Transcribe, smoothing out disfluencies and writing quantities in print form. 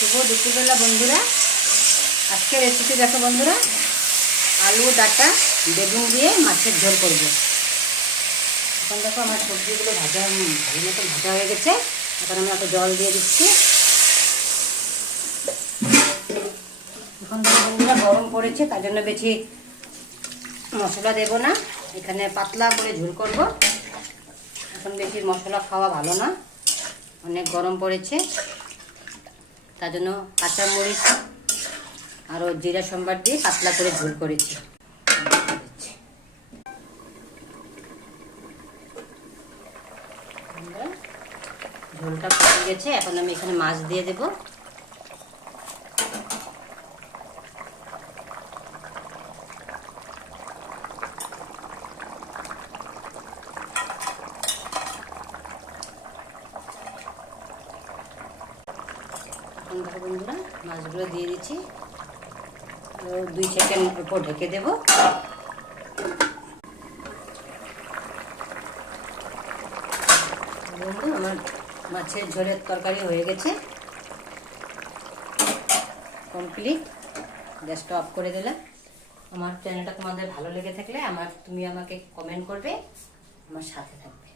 শুভ দুপুরবেলা বন্ধুরা। আজকে রেসিপি দেখো বন্ধুরা, আলু ডাঁটা বেগুন দিয়ে মাছের ঝোল করব। এখন দেখো আমার সবজিগুলো ভালো মতো ভাজা হয়ে গেছে। এখন আমি একটু জল দিয়ে দিচ্ছি। এখন দেখো বন্ধুরা, গরম পড়েছে, তার জন্য বেশি মশলা দেব না। এখানে পাতলা করে ঝোল করব। এখন বেশি মশলা খাওয়া ভালো না, অনেক গরম পড়েছে, তার জন্য কাঁচামরিচ আর জিরা সম্বার দিয়ে পাতলা করে ঝোল করেছি। ঝোলটা ফুটে গেছে, এখন আমি এখানে মাছ দিয়ে দেব। এখন দেখো বন্ধুরা, মাছগুলো দিয়ে দিচ্ছি। 2 সেকেন্ড উপর ঢেকে দেব। বন্ধু, আমার মাছের ঝোলের তরকারি হয়ে গেছে, কমপ্লিট। গ্যাসটা অফ করে দিলাম। আমার চ্যানেলটা তোমাদের ভালো লেগে থাকলে তুমি আমাকে কমেন্ট করবে, আমার সাথে থাকবে।